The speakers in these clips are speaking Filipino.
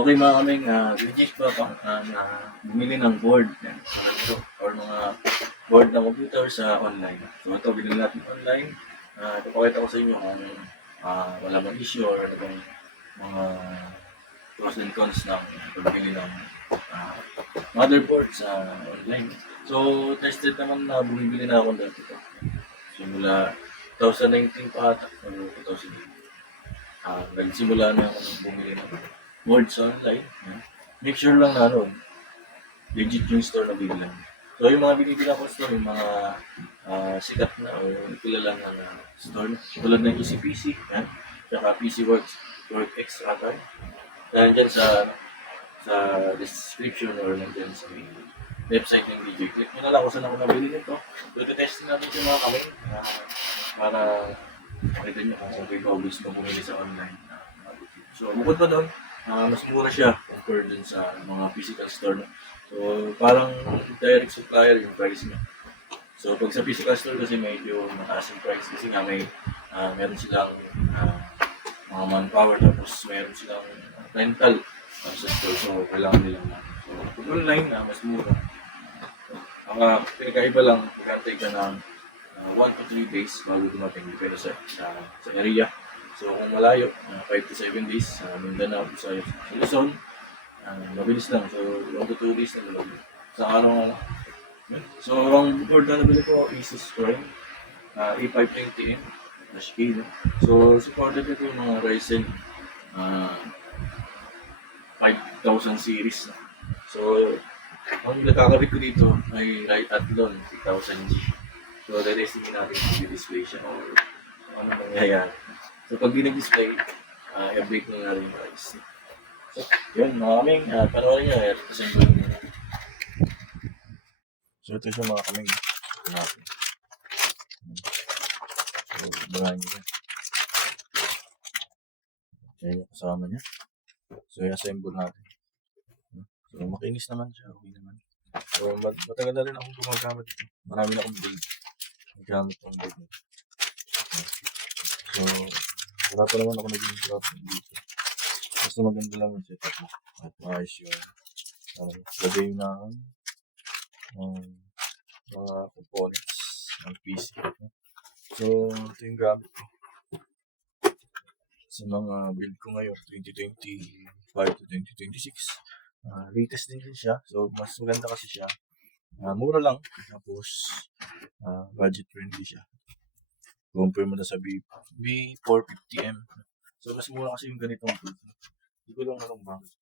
Okay mga kaming, legit ba na bumili ng board yan, sa ganito, or mga board ng computer sa online. So ito, binili natin online. Ipapakita ko sa inyo kung wala bang issue or ano bang mga pros and cons ng pagbili ng ah, motherboard sa online. So tested naman na bumibili na ako dati ito. Simula 2019 pa ata, or 2018. Nagsimula na ako bumili ng boards online. Make sure lang na ano, legit yung store na bibilan. So yung mga binibila ko store, yung mga sikat na o kilala na store, tulad ng ECPC, yan, tsaka PC Works, WorkX, ata. Dahil dyan sa description or nandyan sa may website ng DJ. Click nyo na lang kung saan ako nabili nito. So, test natin yung mga kami para makita nyo kung okay ba gusto mo bumili sa online. So, bukod pa doon, mas mura siya compared dun sa mga physical store. No? So, parang direct supplier yung price niya. So, pag sa physical store kasi medyo mataas yung price kasi nga meron silang mga manpower tapos meron silang rental sa store. So, kailangan nilang so, pag online mas mura. Ang pinakaiba lang, magantay ka ng 1 to 3 days bago dumating depende sa area. So kung malayo, 5 to 7 days sa Mindanao, sa Luzon, mabilis lang. So 1 to 2 days na lang. Sa araw nga lang. So ang board na nabili ko, Asus Prime, A520M, /K. No? So supported ito yung mga Ryzen 5000 series. No? So ang nakakabit ko dito ay Athlon 3000G. So, re-restingin natin kung display siya or ano mangyayari. So, pag di nag-display, i-update na rin yung price. So, yun, mga kaming, panoorin nyo, assemble nyo. So, ito siya mga kaming. Ito natin. So, bagahan nyo yan. Yan yung kasama niya. So, i-assemble natin. So, makinis naman siya. Okay naman. So, matagal na rin akong gumagamit ito. Marami na akong build. Gamit ng board nito. So, wala pa naman ako naging drop dito. Basta maganda lang yung setup mo. At maayos yung lagay ng mga components ng PC. So, ito yung gamit ko. Sa mga build ko ngayon, 2025 to 2026. Latest din siya. So, mas maganda kasi siya. Mura lang. Tapos, budget friendly siya. Compare mo na sa B450M. So, mas mura kasi yung ganitong build. Hindi ko lang alam bakit.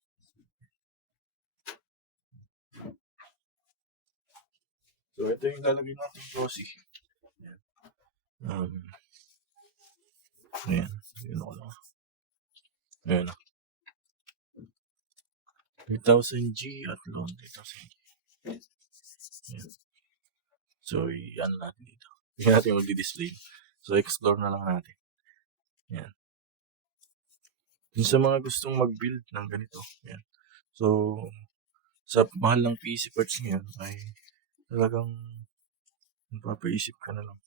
So, ito yung lalagay natin glossy. Ayan. Ayan. Ayan ako lang. Ayan na. 3000G at loan 3000G. Ayan. So, ano natin dito. Hindi natin mag-display. So, explore na lang natin. Ayan. Yung sa mga gustong mag-build ng ganito. Ayan. So, sa mahal ng PC parts ngayon ay talagang napapaisip ka na lang.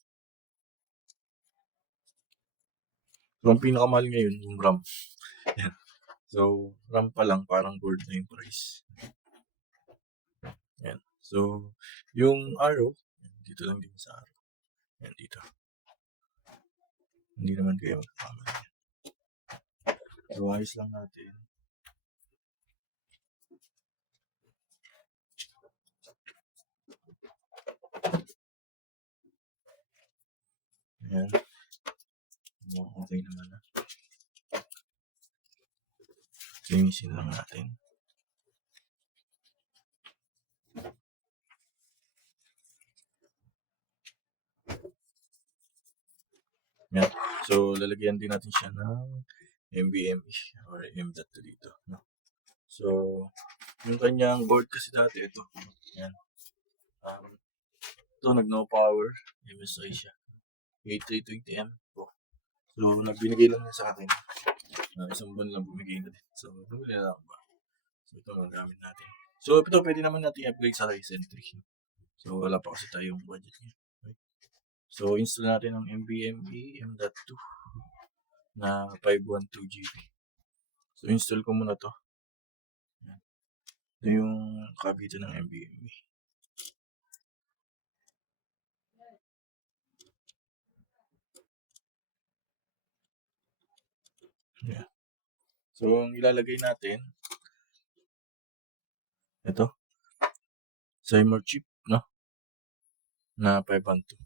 So, ang pinakamahal ngayon, yung RAM. Ayan. So, RAM pa lang, parang board na yung price. Ayan. So, yung arrow, dito lang din sa arrow. Ayan, dito. Hindi naman kayo magkakamali. So, ayos lang natin. Ayan. Okay naman na. Linisin lang natin. Ayan. So, lalagyan din natin siya ng NVMe or M.2 dito. No? So, yung kanyang board kasi dati, ito. Ayan. Ito, nag-no power. MSI siya. A320M. So, nagbinigay lang niya sa akin. Isang buwan lang bumigay na din. So, bumili na lang ba? So, ito ang gamit natin. So, ito pwede naman natin i-upgrade sa Ryzen 3. So, wala pa kasi tayong budget niya. Okay. So, install natin ang NVMe M.2 na 512GB. So, install ko muna to. Ito yung kabito ng NVMe. Yeah. So, ang ilalagay natin, ito, Cymer chip, no? Na 512.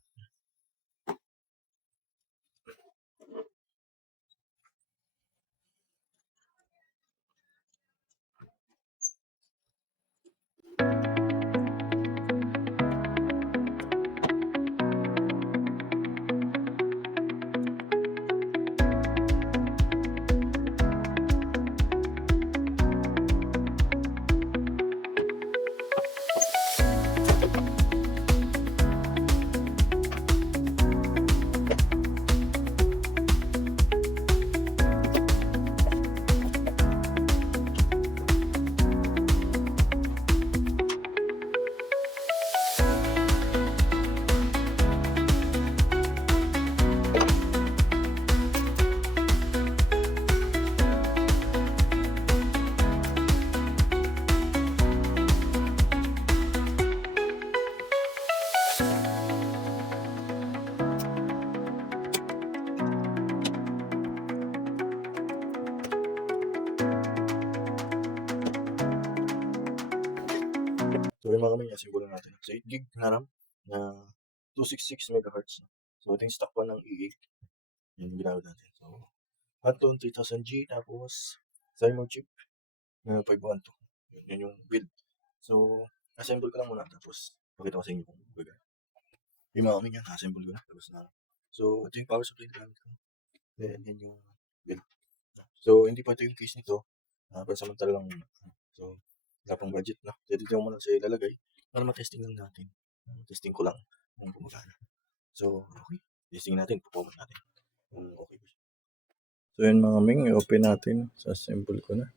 So, yung mga kami simbolo natin. So, 8 gig na RAM na 266 MHz. So, ito yung stock pa ng EA. Yung ginawin natin. So, Phantom 3000G, tapos Cymer chip na 512. Yun yung build. So, assemble ko lang muna. Tapos, pakita ko sa inyo kung gagawin. Yung mga kami yan, assemble ko na. Tapos na. So, ito yung power supply na gamit ko. Then, yan yung build. So, hindi pa ito yung case nito. Pansamantala lang muna. So, wala pang budget na. So, dito yung muna sa ilalagay para matesting lang natin. Testing ko lang kung gumagana. So, okay. Testing natin. Performance natin. Kung okay ba siya. So, yun mga ming. I-open natin. Sa assemble ko na.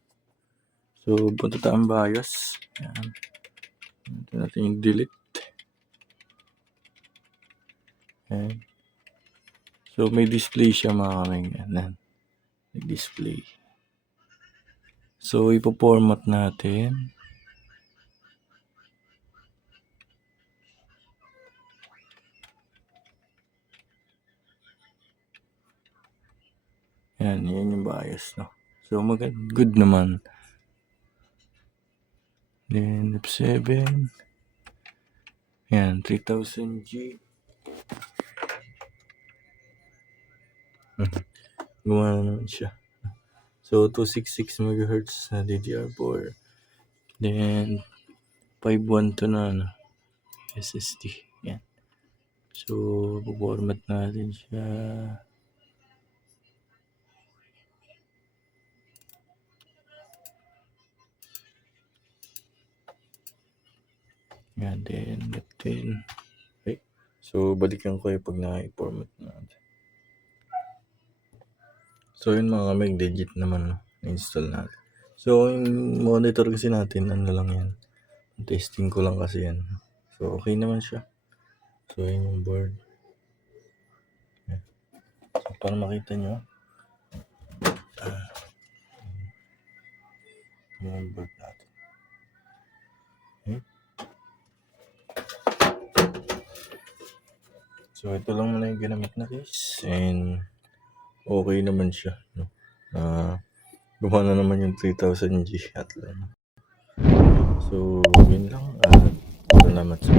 So, punta tayo ang BIOS. Yan. Ito natin yung delete. Yan. So, may display siya mga kaming. Yan. May display. So, ipo-format natin. Yan yung BIOS, no? So, good naman. Then, F7. Yan, 3000G. Gumana naman siya. So, 266 MHz na DDR4. Then, 512 na SSD. Yan. So, format natin siya. Yan, then, F10. Okay. So, balikan ko yung pag na-format natin. So, yun mga kamig, legit naman, no? Na-install natin. So, yung monitor kasi natin, ano lang yan. Testing ko lang kasi yan. So, okay naman siya. So, yun yung board. Yan. So, para makita nyo, yung board natin. Okay. So, ito lang muna yung ginamit na case. And, okay naman siya. No? Gumana naman yung 3000G at lang. So, yun lang. Salamat sa